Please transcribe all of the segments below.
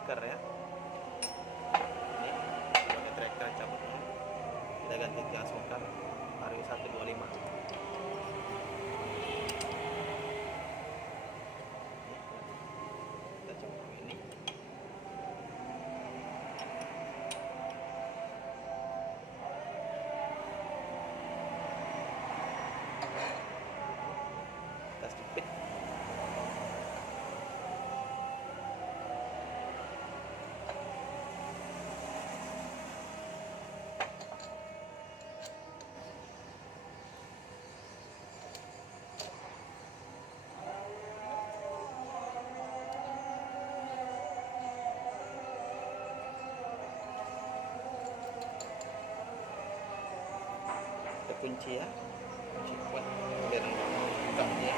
tracker ya. Ini pakai tracker cabutnya. Kita ganti tiang songkar Vario 125. Kita cabut ini. Kita jepit. Kunci ya, kunci kuat biar buka dia.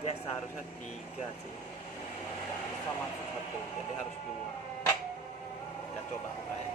Ya seharusnya 3 sih, bisa masuk 1, jadi harus 2. Kita coba buka ya.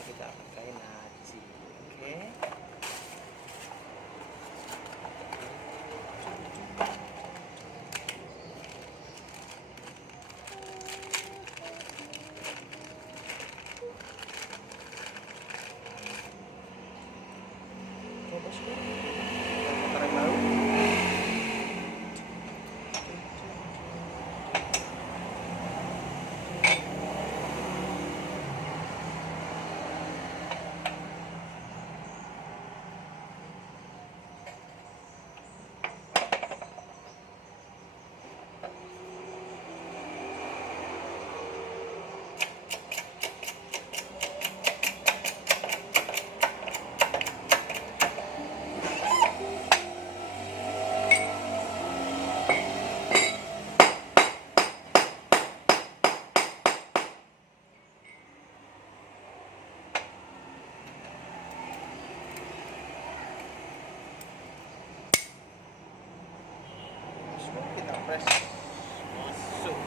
kita pakai naci. Oke. Oke bosku, kita putar yang baru. Kita press masuk.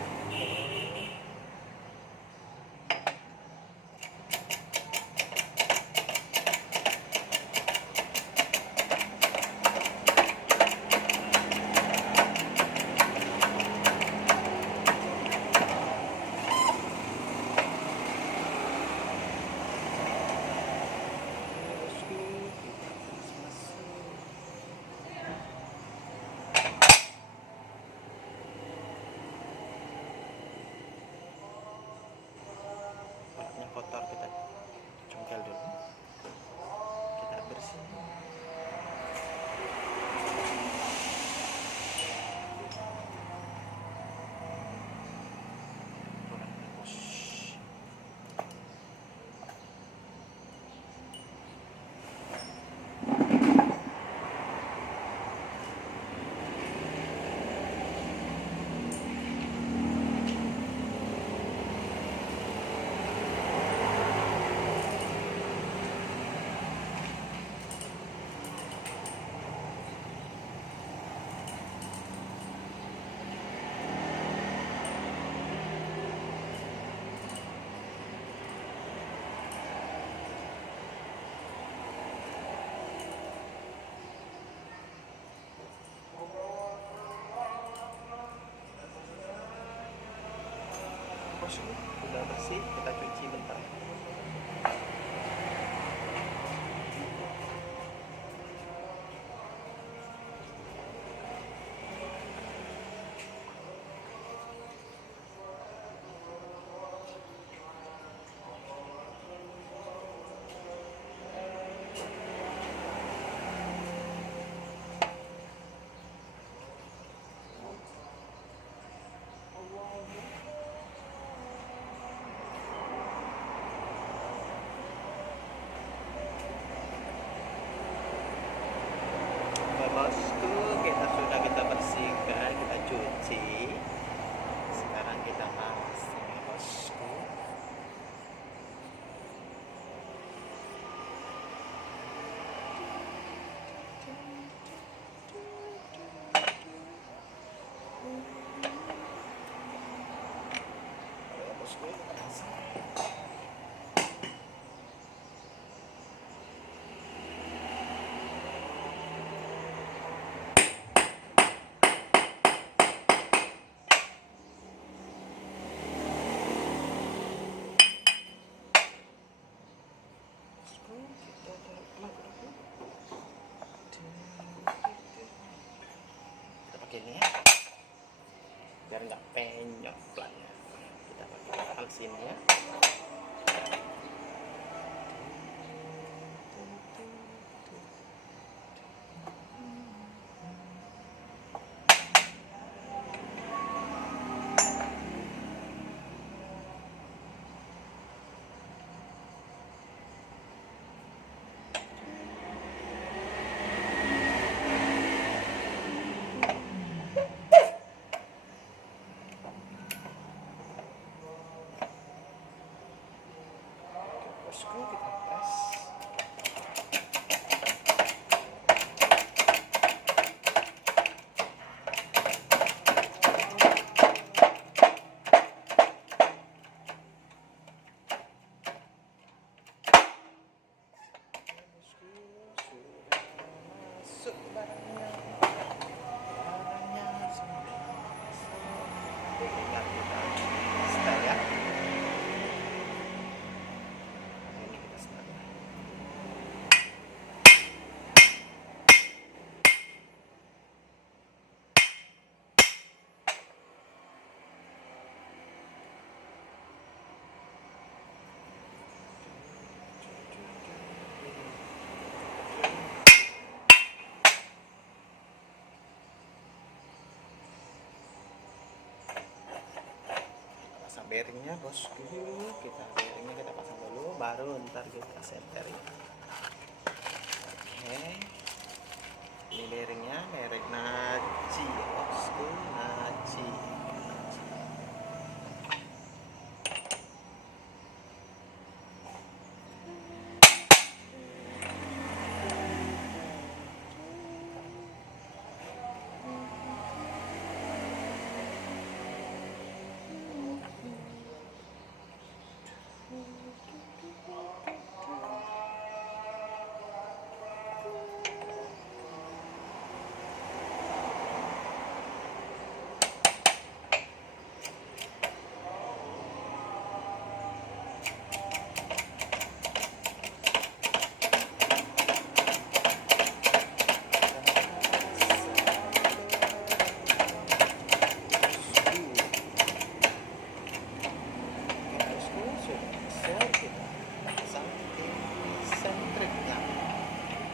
Kotor kita congkel dulu, kita bersihin. Bosku, udah bersih, kita cuci bentar. Bosku, kita bersihkan, kita cuci. Sekarang kita masak ya bosku. Ya bosku, kita masak. Kita pakai ini ya, biar nggak penyok pelannya. Kita pakai alat sini ya. Bosku, kita press. bearingnya bosku, bearingnya kita pasang dulu, baru ntar kita senterin. Oke, ini bearingnya merek Naci bosku, Naci.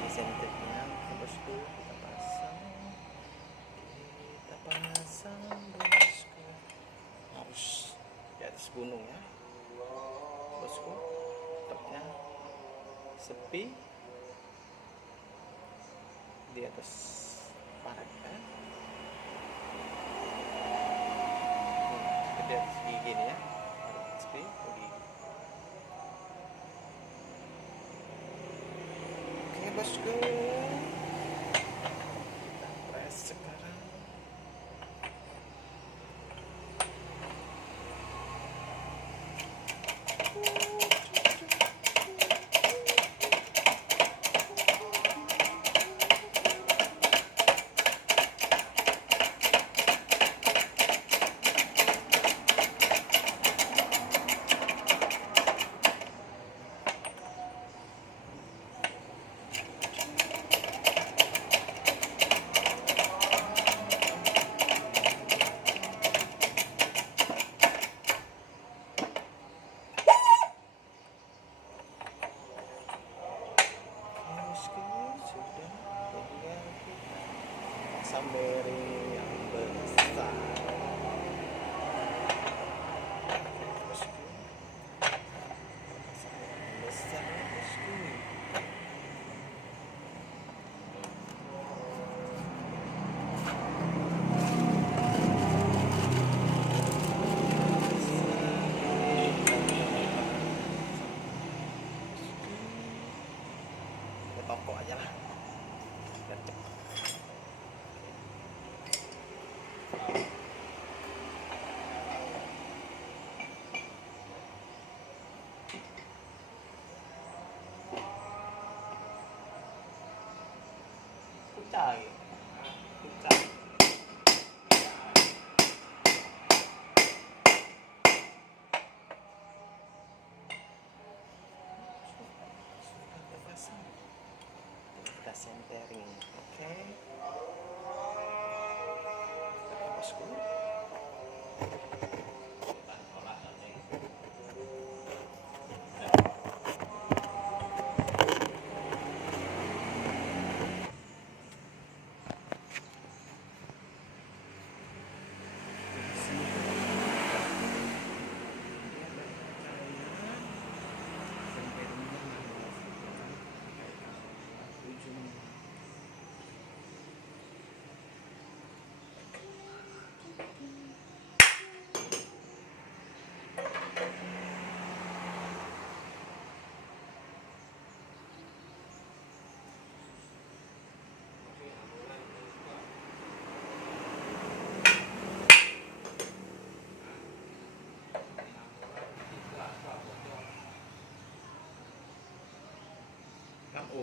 Sentriknya bosku kita pasang bosku, harus di atas gunung ya bosku, tempatnya sepi di atas parak ya. Di atas gigi ini ya, sepi gigi. Oke bosku, kita press sekarang. Sudah tinggal kita pasang bearing yang besar bosku, pasang yang besar ya bosku. Ke toko aja lah biar cepat. Kucai, kucai. Sudah terpasang. Kita sentering, oke. Bosku. Kamu